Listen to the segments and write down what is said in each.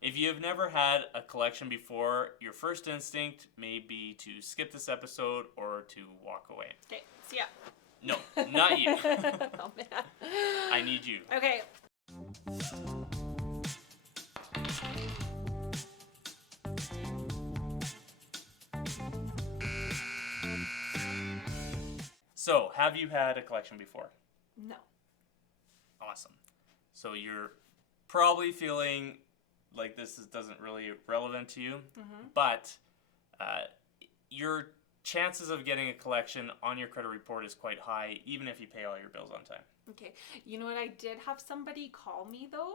If you have never had a collection before, your first instinct may be to skip this episode or to walk away. Okay, see ya. No, not you. Oh, man. I need you. Okay. So, have you had a collection before? No. Awesome. So you're probably feeling like doesn't really relevant to you, but your chances of getting a collection on your credit report is quite high, even if you pay all your bills on time. Okay. You know what? I did have somebody call me, though,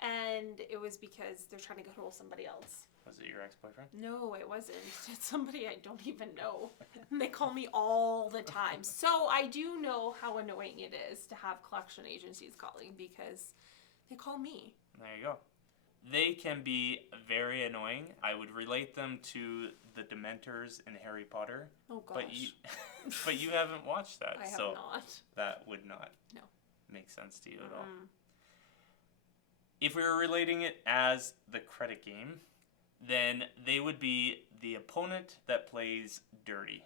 and it was because they're trying to get hold of somebody else. Was it your ex-boyfriend? No, it wasn't. It's somebody I don't even know. And they call me all the time. So I do know how annoying it is to have collection agencies calling because they call me. There you go. They can be very annoying. I would relate them to the Dementors in Harry Potter. Oh, gosh. But you haven't watched that. I have so not. That would not No. make sense to you at all. If we were relating it as the credit game, then they would be the opponent that plays dirty.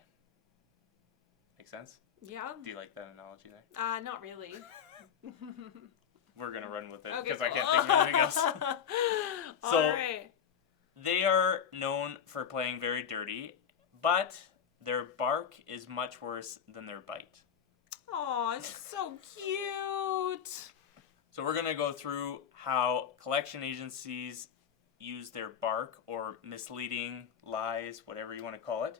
Make sense? Yeah. Do you like that analogy there? Not really. We're going to run with it Okay, because I cool. can't think of anything else. So, all right. they are known for playing very dirty, but their bark is much worse than their bite. Aw, it's so cute. So we're going to go through how collection agencies use their bark or misleading lies, whatever you want to call it,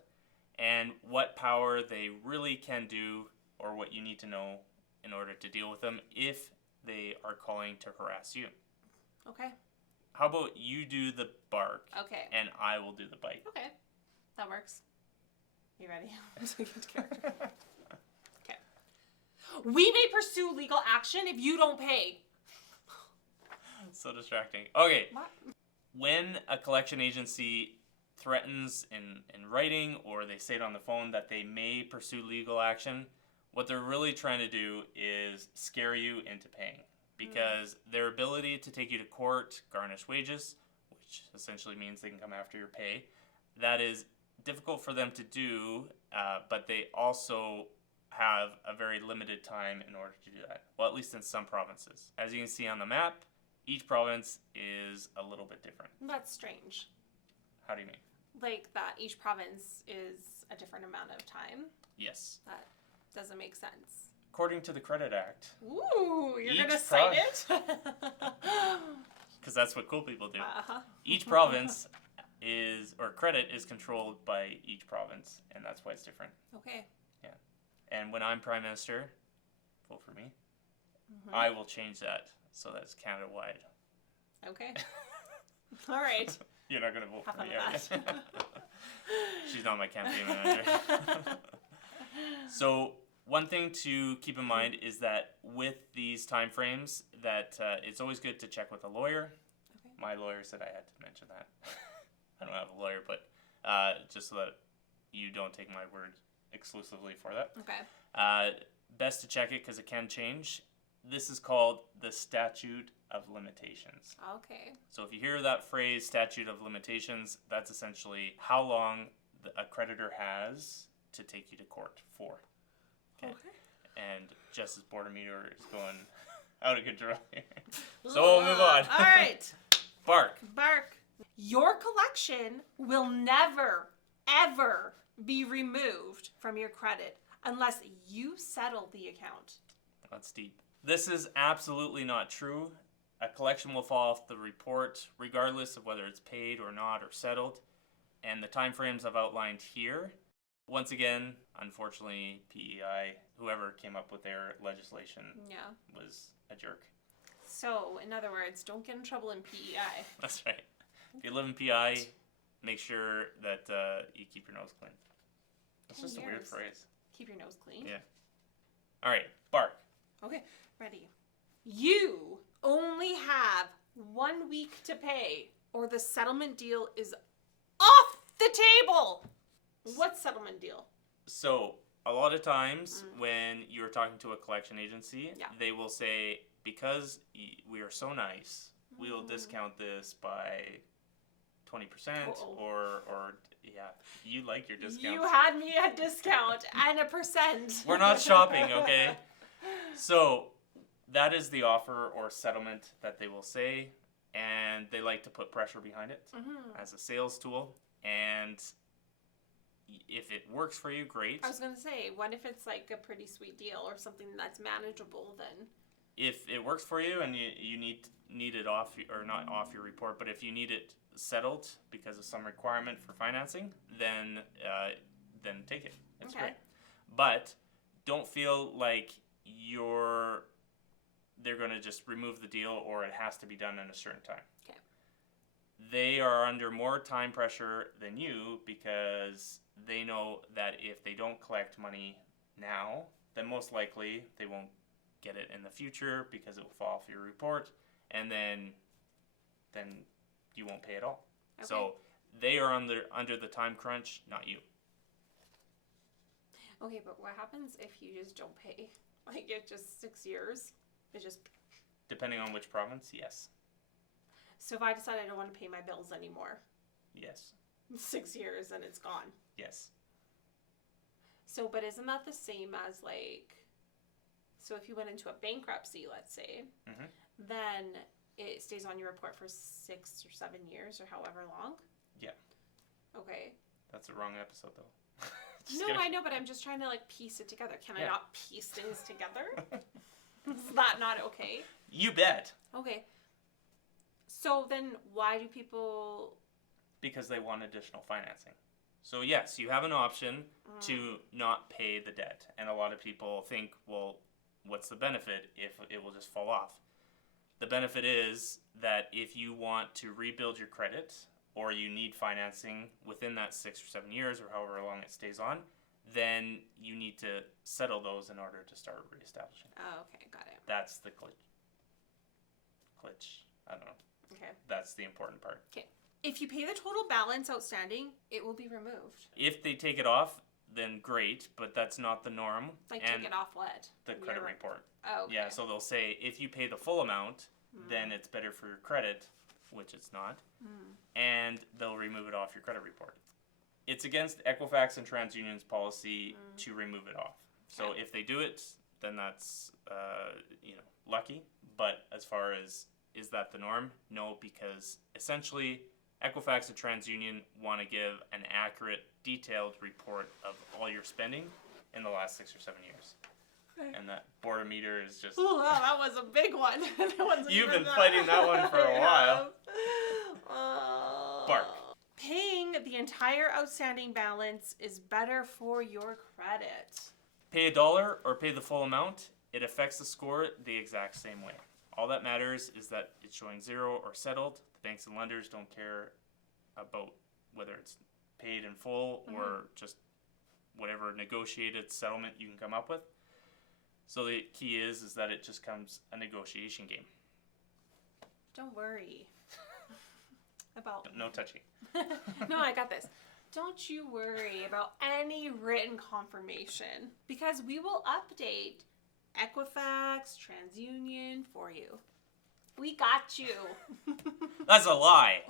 and what power they really can do or what you need to know in order to deal with them if they are calling to harass you. Okay. How about you do the bark Okay. and I will do the bite? Okay. That works. You ready? I'm so good character. Okay. We may pursue legal action if you don't pay. So distracting. Okay. What? When a collection agency threatens in writing or they say it on the phone that they may pursue legal action, what they're really trying to do is scare you into paying. Because their ability to take you to court, garnish wages, which essentially means they can come after your pay, that is difficult for them to do, but they also have a very limited time in order to do that. Well, at least in some provinces. As you can see on the map, each province is a little bit different. That's strange. How do you mean? Like that each province is a different amount of time. Yes. That doesn't make sense. According to the Credit Act, Ooh, you're Each going to cite it? because that's what cool people do, Uh-huh. each province credit is controlled by each province, and that's why it's different. Okay. Yeah. And when I'm Prime Minister, vote for me, I will change that so that's Canada-wide. Okay. All right. You're not going to vote Have for me, fun are with you? She's not my campaign manager. So one thing to keep in mind is that with these time frames, that it's always good to check with a lawyer. Okay. My lawyer said I had to mention that. I don't have a lawyer, but just so that you don't take my word exclusively for that. Okay. Best to check it because it can change. This is called the Statute of Limitations. Okay. So if you hear that phrase, statute of limitations, that's essentially how long a creditor has to take you to court for. Okay. And Justice Border Meter is going out of control here. So we'll move on. All right. Bark. Bark. Your collection will never, ever be removed from your credit unless you settle the account. That's deep. This is absolutely not true. A collection will fall off the report regardless of whether it's paid or not or settled. And the timeframes I've outlined here, once again, unfortunately, PEI, whoever came up with their legislation, was a jerk. So, in other words, don't get in trouble in PEI. That's right. If you live in PI, make sure that you keep your nose clean. That's 10 just a weird years. phrase. Keep your nose clean. Yeah. All right, bark. Okay, ready. You only have 1 week to pay or the settlement deal is off the table. What settlement deal? So, a lot of times when you're talking to a collection agency, Yeah. they will say, because we are so nice, we'll discount this by 20%, Uh-oh. or yeah, you like your discounts. You had me at discount and a percent. We're not shopping, okay? So that is the offer or settlement that they will say, and they like to put pressure behind it as a sales tool. And if it works for you, great. I was going to say, what if it's like a pretty sweet deal or something that's manageable then? If it works for you and you need it off, or not off your report, but if you need it settled because of some requirement for financing, then take it. It's great. But don't feel like they're going to just remove the deal or it has to be done in a certain time. Okay. They are under more time pressure than you because they know that if they don't collect money now, then most likely they won't get it in the future because it will fall off your report, and then you won't pay at all. Okay. So they are under the time crunch, not you. Okay, but what happens if you just don't pay? Like, it's just 6 years? It's just... Depending on which province, yes. So if I decide I don't want to pay my bills anymore? Yes. 6 years and it's gone? Yes. So, but isn't that the same as, like... So if you went into a bankruptcy, let's say, then it stays on your report for 6 or 7 years or however long? Yeah. Okay. That's the wrong episode, though. No, kidding. I know, but I'm just trying to, like, piece it together. Can I not piece things together? Is that not okay? You bet. Okay. So then why do people... Because they want additional financing. So yes, you have an option to not pay the debt. And a lot of people think, well, what's the benefit if it will just fall off? The benefit is that if you want to rebuild your credit or you need financing within that 6 or 7 years or however long it stays on, then you need to settle those in order to start reestablishing. Oh, okay, got it. That's the glitch. I don't know. Okay. That's the important part. Okay. If you pay the total balance outstanding, it will be removed. If they take it off, then great, but that's not the norm. Like, take it off what? The credit report. Oh, okay. Yeah, so they'll say if you pay the full amount, then it's better for your credit, which it's not, and they'll remove it off your credit report. It's against Equifax and TransUnion's policy to remove it off. So if they do it, then that's lucky. But as far as is that the norm? No, because essentially Equifax and TransUnion want to give an accurate, detailed report of all your spending in the last 6 or 7 years. And that border meter is just... Oh, wow, that was a big one. You've been fighting that one for a while. Bark. Paying the entire outstanding balance is better for your credit. Pay $1 or pay the full amount, it affects the score the exact same way. All that matters is that it's showing 0 or settled. The banks and lenders don't care about whether it's paid in full or just whatever negotiated settlement you can come up with. So the key is that it just becomes a negotiation game. Don't worry about... No touching. No, I got this. Don't you worry about any written confirmation because we will update Equifax, TransUnion for you. We got you. That's a lie.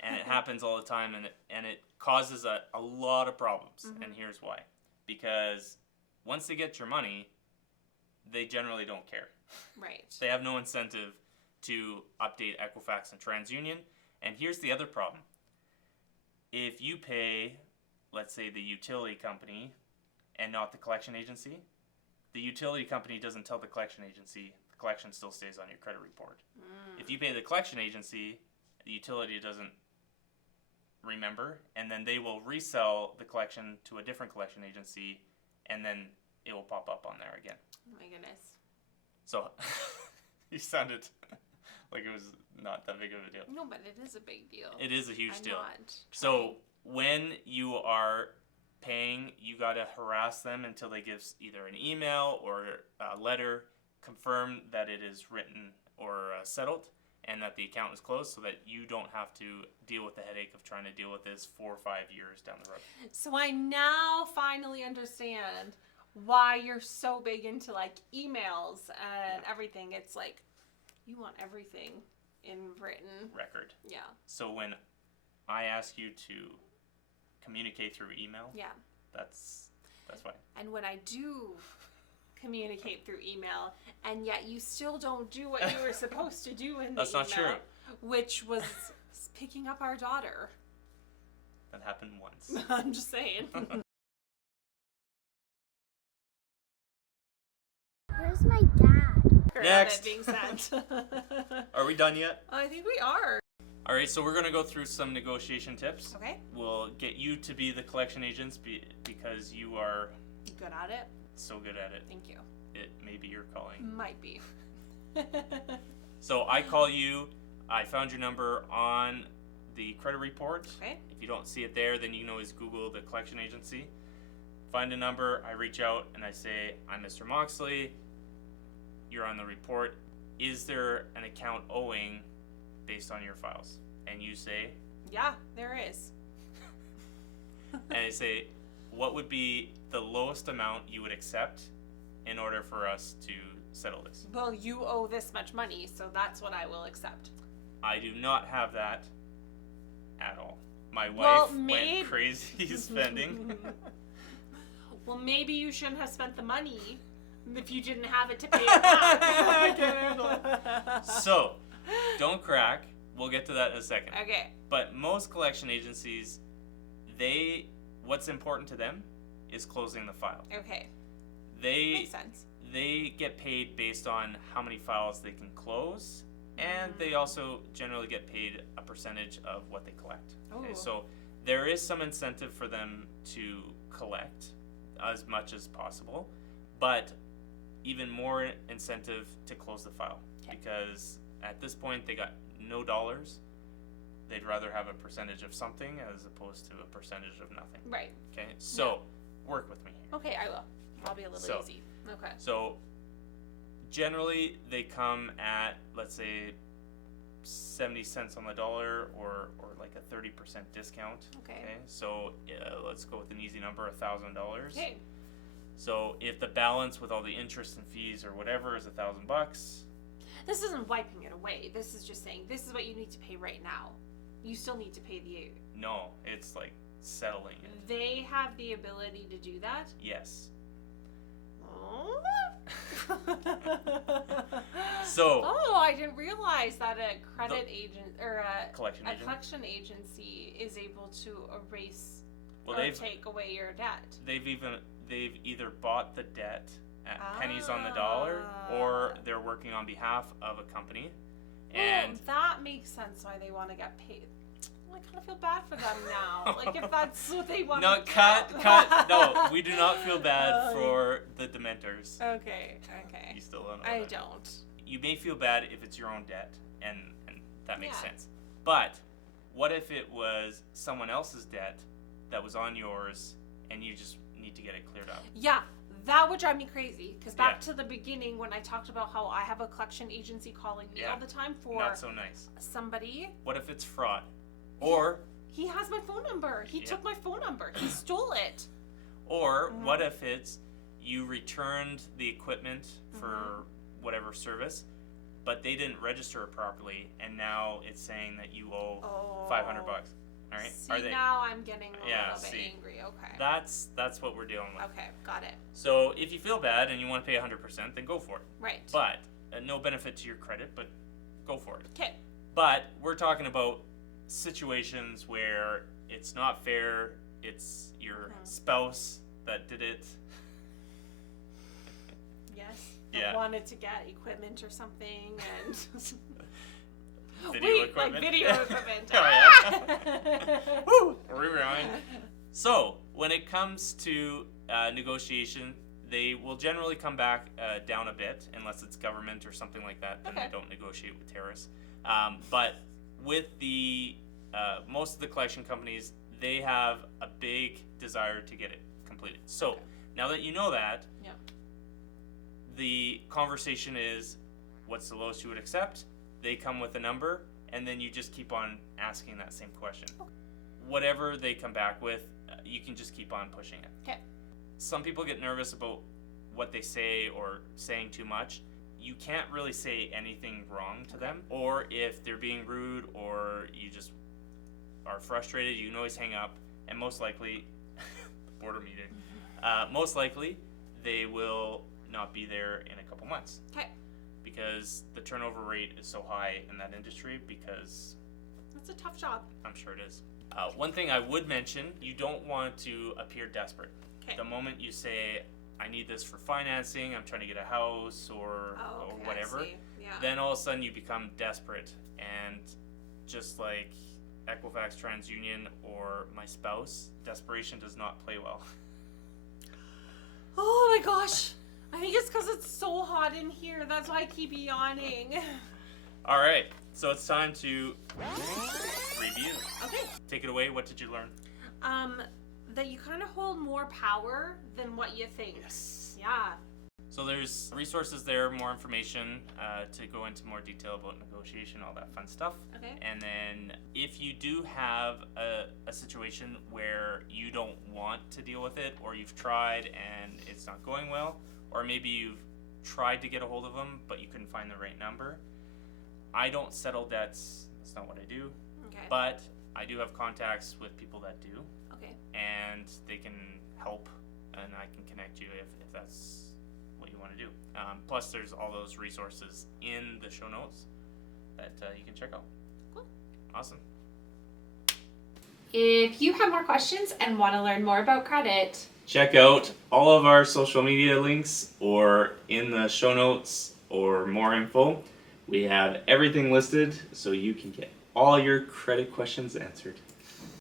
And it happens all the time, and it causes a lot of problems. And here's why. Because once they get your money, they generally don't care. Right. They have no incentive to update Equifax and TransUnion. And here's the other problem. If you pay, let's say, the utility company and not the collection agency, the utility company doesn't tell the collection agency, the collection still stays on your credit report. If you pay the collection agency, the utility doesn't remember, and then they will resell the collection to a different collection agency, and then it will pop up on there again. Oh my goodness. So, you sounded like it was not that big of a deal. No, but it is a big deal. It is a huge deal. Not So, when you are paying, you got to harass them until they give either an email or a letter confirm that it is written or settled and that the account is closed so that you don't have to deal with the headache of trying to deal with this 4 or 5 years down the road. So I now finally understand why you're so big into like emails and everything. It's like you want everything in written record. Yeah. So when I ask you to communicate through email, Yeah. That's fine. And when I do communicate through email, and yet you still don't do what you were supposed to do in the That's email, not true. which was picking up our daughter. That happened once. I'm just saying. Where's my dad? Next. That being said. Are we done yet? I think we are. All right, so we're going to go through some negotiation tips. Okay. We'll get you to be the collection agents because you are Good at it. so good at it. Thank you. It may be your calling. Might be. So I call you. I found your number on the credit report. Okay. If you don't see it there, then you can always Google the collection agency. Find a number. I reach out and I say, I'm Mr. Moxley. You're on the report. Is there an account owing based on your files? And you say, Yeah, there is. and I say, what would be the lowest amount you would accept in order for us to settle this? Well, you owe this much money, so that's what I will accept. I do not have that at all. My wife went crazy spending. Well, maybe you shouldn't have spent the money if you didn't have it to pay it back. So, don't crack. We'll get to that in a second. Okay. But most collection agencies, what's important to them is closing the file. Okay. They Makes sense. they get paid based on how many files they can close, and they also generally get paid a percentage of what they collect. Okay, Ooh. so there is some incentive for them to collect as much as possible, but even more incentive to close the file. Okay. Because at this point they got no dollars. They'd rather have a percentage of something as opposed to a percentage of nothing. Right. Okay, so work with me here. Okay, I will. I'll be a little easy. Okay. So generally they come at, let's say, 70 cents on the dollar or like a 30% discount. Okay. So let's go with an easy number, $1,000. Okay. So if the balance with all the interest and fees or whatever is $1,000, This isn't wiping it away. This is just saying this is what you need to pay right now. You still need to pay the. no, it's like settling it. They have the ability to do that. Yes. Oh. So Oh, I didn't realize that a credit agent or a collection agent. collection agency is able to erase Well, or take away your debt. they've either bought the debt at pennies on the dollar, or they're working on behalf of a company, and that makes sense why they want to get paid. Well, I kind of feel bad for them now. Like if that's what they want. no, to cut. No, we do not feel bad for the dementors. Okay. You still don't know I that. don't. You may feel bad if it's your own debt, and that makes Yeah. sense. But what if it was someone else's debt that was on yours, and you just need to get it cleared up? Yeah, that would drive me crazy. Because back Yeah. to the beginning when I talked about how I have a collection agency calling me all the time for Not so nice. somebody. What if it's fraud? Or He has my phone number. He took my phone number. He stole it. what if it's you returned the equipment for whatever service, but they didn't register it properly, and now it's saying that you owe $500. All right? See, now I'm getting a little bit angry. Okay. That's what we're dealing with. Okay, got it. So if you feel bad and you want to pay 100%, then go for it. Right. But no benefit to your credit, but go for it. Okay. But we're talking about situations where it's not fair. It's your spouse that did it. Yes. Yeah. I wanted to get equipment or something and Video equipment. like video equipment. Oh, yeah. Woo! Rewind. So when it comes to negotiation, they will generally come back down a bit, unless it's government or something like that. Then they don't negotiate with terrorists. But with the most of the collection companies, they have a big desire to get it completed. So now that you know that, the conversation is, what's the lowest you would accept? They come with a number, and then you just keep on asking that same question. Whatever they come back with, you can just keep on pushing it. Okay. Some people get nervous about what they say or saying too much. you can't really say anything wrong to them. Or if they're being rude or you just are frustrated, you can always hang up, and most likely, board meeting, most likely they will not be there in a couple months. Okay. Because the turnover rate is so high in that industry, because That's a tough job. I'm sure it is. One thing I would mention, you don't want to appear desperate. Okay. The moment you say, I need this for financing, I'm trying to get a house or whatever, I see. Yeah. then all of a sudden you become desperate. And just like Equifax, TransUnion, or my spouse, desperation does not play well. Oh my gosh. I think it's because it's so hot in here. That's why I keep yawning. All right, so it's time to review. Okay. Take it away. What did you learn? That you kind of hold more power than what you think. Yes. Yeah. So there's resources there, more information to go into more detail about negotiation, all that fun stuff. Okay. And then if you do have a situation where you don't want to deal with it, or you've tried and it's not going well, or maybe you've tried to get a hold of them but you couldn't find the right number, I don't settle debts. That's not what I do. Okay. But I do have contacts with people that do, Okay. and they can help, and I can connect you if that's what you want to do. Plus, there's all those resources in the show notes that you can check out. Cool. Awesome. If you have more questions and want to learn more about credit, Check out all of our social media links, or in the show notes, or more info. We have everything listed so you can get all your credit questions answered.